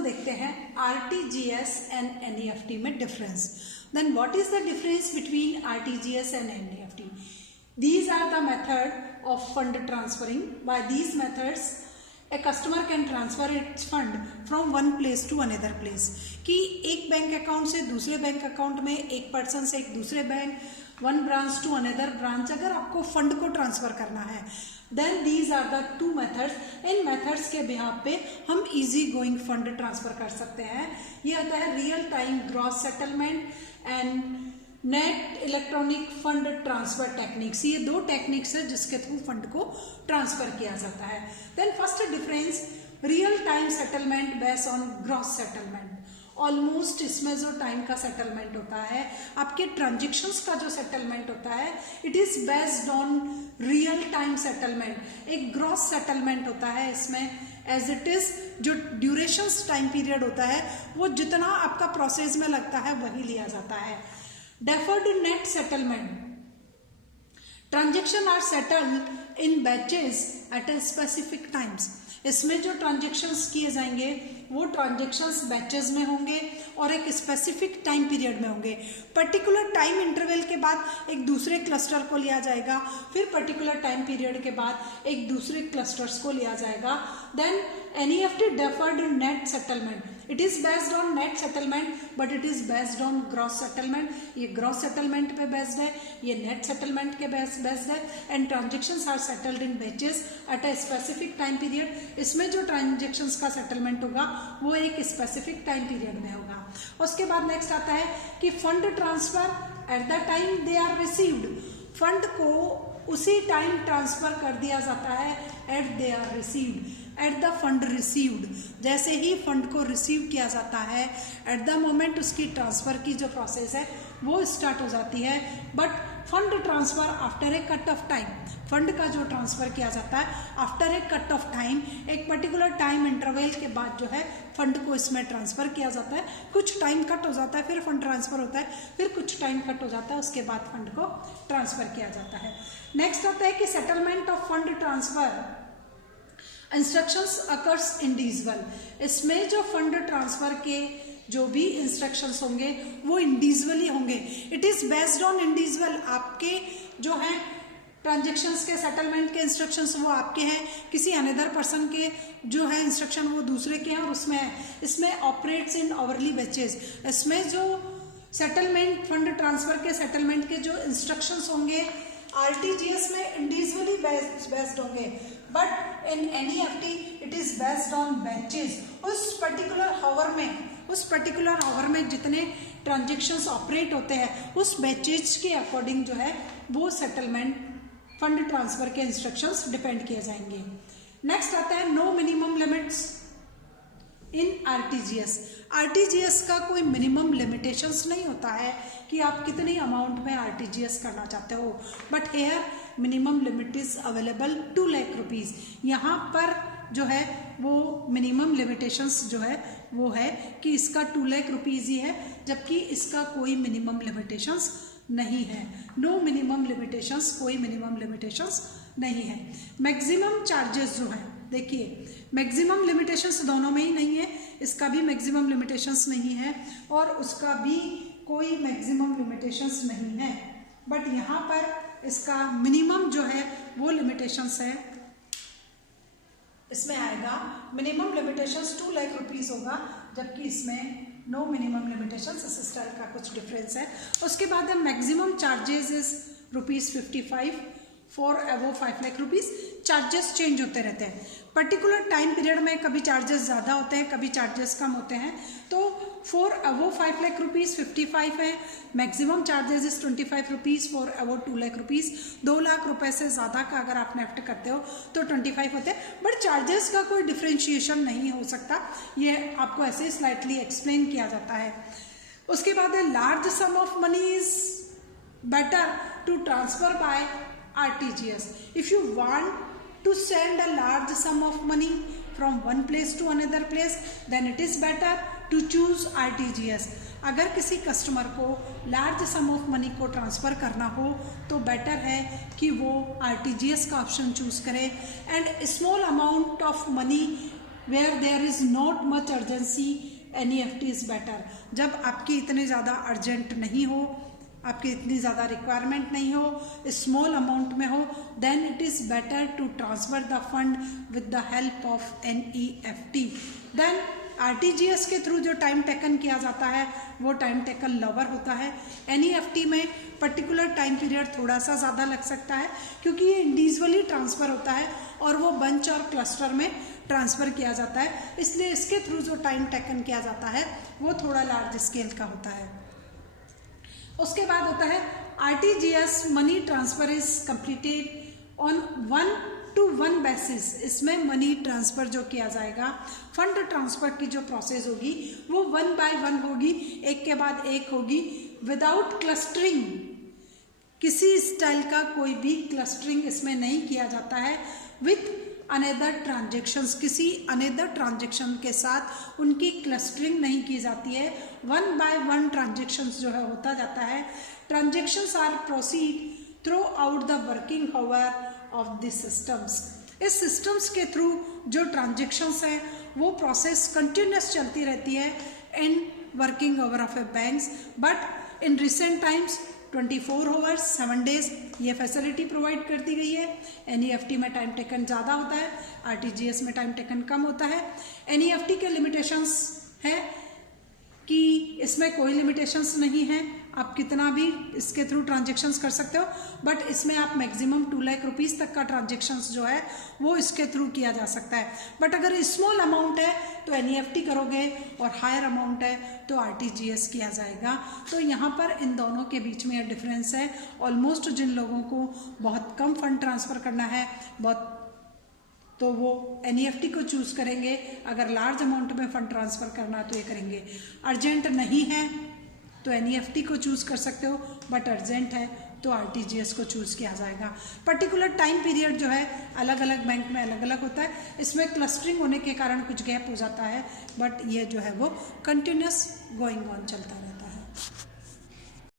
हम देखते हैं RTGS एंड NEFT में difference. Then what is the difference between RTGS and NEFT? These are the method of fund transferring. By these methods, a customer can transfer its fund from one place to another place. कि एक bank account से दूसरे bank account में, एक person से एक दूसरे bank, one branch to another branch, अगर आपको फंड को ट्रांसफर करना है, then these are the two methods. इन मेथड्स के बिहाफ पे हम इजी गोइंग फंड ट्रांसफर कर सकते हैं. ये होता है real time gross settlement and net electronic fund transfer techniques. ये दो टेक्निक्स है जिसके थ्रू फंड को ट्रांसफर किया जाता है. Then first difference, real time settlement based on gross settlement. Almost इसमें जो टाइम का सेटलमेंट होता है, आपके ट्रांजेक्शन्स का जो सेटलमेंट होता है, it is based on real time settlement. एक ग्रॉस सेटलमेंट होता है इसमें, एज इट इज जो ड्यूरेशंस टाइम पीरियड होता है वो जितना आपका प्रोसेस में लगता है वही लिया जाता है. Deferred net settlement. Transactions are settled in batches at a specific times. इसमें जो ट्रांजेक्शन्स किए जाएंगे वो ट्रांजेक्शन्स बैचेस में होंगे और एक स्पेसिफिक टाइम पीरियड में होंगे. पर्टिकुलर टाइम इंटरवल के बाद एक दूसरे क्लस्टर को लिया जाएगा, फिर पर्टिकुलर टाइम पीरियड के बाद एक दूसरे क्लस्टर्स को लिया जाएगा. Then NEFT deferred net settlement. It is based on net settlement but it is based on gross settlement. ये ग्रॉस सेटलमेंट पे बेस्ड है, ये नेट सेटलमेंट के बेस्ड है. And transactions are settled in batches at a specific time period. इसमें जो transactions का settlement होगा वो एक स्पेसिफिक टाइम पीरियड में होगा. उसके बाद नेक्स्ट आता है कि fund transfer at the time they are received. Fund को उसी टाइम ट्रांसफर कर दिया जाता है at they are received. At the fund received, जैसे ही फंड को रिसीव किया जाता है, एट द मोमेंट उसकी ट्रांसफर की जो प्रोसेस है वो स्टार्ट हो जाती है. But fund transfer after a cut off time, fund का जो ट्रांसफर किया जाता है after a cut off time, एक पर्टिकुलर टाइम इंटरवल के बाद जो है फंड को इसमें ट्रांसफर किया जाता है. कुछ टाइम कट हो जाता है, फिर फंड ट्रांसफर होता है, फिर कुछ टाइम कट हो जाता है, उसके बाद फंड को ट्रांसफर किया जाता है. नेक्स्ट आता है कि settlement of fund transfer instructions occurs individual. इसमें जो फंड ट्रांसफर के जो भी इंस्ट्रक्शंस होंगे वो इंडिविजुअली होंगे. It is based on individual. आपके जो है ट्रांजेक्शन्स के सेटलमेंट के इंस्ट्रक्शंस वो आपके हैं, किसी अनदर पर्सन के जो है इंस्ट्रक्शन वो दूसरे के हैं, और इसमें ऑपरेट्स इन आवरली बैचेस. इसमें जो सेटलमेंट फंड ट्रांसफर के सेटलमेंट के जो इंस्ट्रक्शंस होंगे RTGS में इंडिविजुअली बेस्ड होंगे, but in NEFT it is based on batches. उस पर्टिकुलर हावर में जितने ट्रांजेक्शन्स ऑपरेट होते हैं उस बैचेज के अकॉर्डिंग जो है वो सेटलमेंट फंड ट्रांसफर के इंस्ट्रक्शंस डिपेंड किए जाएंगे. नेक्स्ट आता है no minimum limits in RTGS का कोई मिनिमम लिमिटेशंस नहीं होता है कि आप कितनी अमाउंट में RTGS करना चाहते हो. But here minimum limit is available 2 lakh rupees. यहाँ पर जो है वो मिनिमम लिमिटेशंस जो है वो है कि इसका 2 लाख रुपीज़ ही है, जबकि इसका कोई मिनिमम लिमिटेशंस नहीं है. नो मिनिमम लिमिटेशंस, कोई मिनिमम लिमिटेशंस नहीं है. मैक्सिमम चार्जेस जो है, देखिए मैक्सिमम लिमिटेशंस दोनों में ही नहीं है, इसका भी मैक्सिमम लिमिटेशंस नहीं है और उसका भी कोई मैक्सिमम लिमिटेशंस नहीं है. बट यहाँ पर इसका मिनिमम जो है वो लिमिटेशंस है, इसमें आएगा मिनिमम लिमिटेशंस 2 लाख रुपीज़ होगा, जबकि इसमें नो मिनिमम लिमिटेशंस. इस स्टाइल का कुछ डिफरेंस है. उसके बाद maximum charges is ₹55 for above 5 lakh rupees. Charges change होते रहते हैं. पर्टिकुलर टाइम पीरियड में कभी चार्जेस ज़्यादा होते हैं, कभी चार्जेस कम होते हैं. तो फॉर अबव 5 लाख रुपीज़ 55 है. Maximum charges is ₹25 for above 2 lakh rupees. 2 lakh रुपए से ज़्यादा का अगर आप नेफ्ट करते हो तो 25 होते हैं. बट चार्जेस का कोई डिफ्रेंशिएशन नहीं हो सकता, ये आपको ऐसे स्लाइटली एक्सप्लेन किया जाता है. उसके बाद large sum of money is better to transfer by RTGS. If you want to send a large sum of money from one place to another place, then it is better to choose RTGS. अगर किसी customer को large sum of money को transfer करना हो तो better है कि वो RTGS का ऑप्शन चूज़ करे. And small amount of money where there is not much urgency NEFT is better. जब आपकी इतने ज़्यादा अर्जेंट नहीं हो, आपकी इतनी ज़्यादा रिक्वायरमेंट नहीं हो, स्मॉल अमाउंट में हो, then it is better to transfer the fund with the help of NEFT। Then RTGS के थ्रू जो टाइम टेकन किया जाता है वो टाइम टेकन लोअर होता है। NEFT में पर्टिकुलर टाइम पीरियड थोड़ा सा ज़्यादा लग सकता है क्योंकि ये इंडिविजुअली ट्रांसफ़र होता है और वो बंच और क्लस्टर में ट्रांसफ़र किया जाता है, इसलिए इसके थ्रू जो टाइम टेकन किया जाता है वो थोड़ा लार्ज स्केल का होता है। उसके बाद होता है RTGS, money transfer is completed on 1-to-1 basis. इसमें मनी ट्रांसफ़र जो किया जाएगा, फंड ट्रांसफ़र की जो प्रोसेस होगी वो 1 by 1 होगी, एक के बाद एक होगी, विदाउट क्लस्टरिंग। किसी स्टाइल का कोई भी क्लस्टरिंग इसमें नहीं किया जाता है। विथ अनदर ट्रांजेक्शन्स, किसी अनदर ट्रांजेक्शन के साथ उनकी क्लस्टरिंग नहीं की जाती है। 1 by 1 ट्रांजेक्शन्स जो है होता जाता है। Transactions are proceed throughout the working hour of this systems. इस सिस्टम्स के थ्रू जो ट्रांजेक्शन्स हैं वो प्रोसेस कंटिन्यूस चलती रहती है in working hour of a banks. But in recent times 24 hours 7 days ये फैसिलिटी प्रोवाइड कर दी गई है। NEFT में टाइम टेकन ज़्यादा होता है, RTGS में टाइम टेकन कम होता है। NEFT के लिमिटेशंस है कि इसमें कोई लिमिटेशंस नहीं है, आप कितना भी इसके थ्रू ट्रांजेक्शन्स कर सकते हो, बट इसमें आप मैक्सिमम 2 लाख रुपीज़ तक का ट्रांजेक्शन्स जो है वो इसके थ्रू किया जा सकता है। बट अगर स्मॉल अमाउंट है तो NEFT करोगे और हायर अमाउंट है तो RTGS किया जाएगा। तो यहाँ पर इन दोनों के बीच में डिफरेंस है। ऑलमोस्ट जिन लोगों को बहुत कम फंड ट्रांसफ़र करना है तो वो NEFT को चूज़ करेंगे, अगर लार्ज अमाउंट में फ़ंड ट्रांसफ़र करना है तो ये करेंगे। अर्जेंट नहीं है तो NEFT को चूज़ कर सकते हो, बट अर्जेंट है तो RTGS को चूज़ किया जाएगा। पर्टिकुलर टाइम पीरियड जो है अलग अलग बैंक में अलग अलग होता है, इसमें क्लस्टरिंग होने के कारण कुछ गैप हो जाता है, बट ये जो है वो कंटिन्यूस गोइंग ऑन चलता रहता है।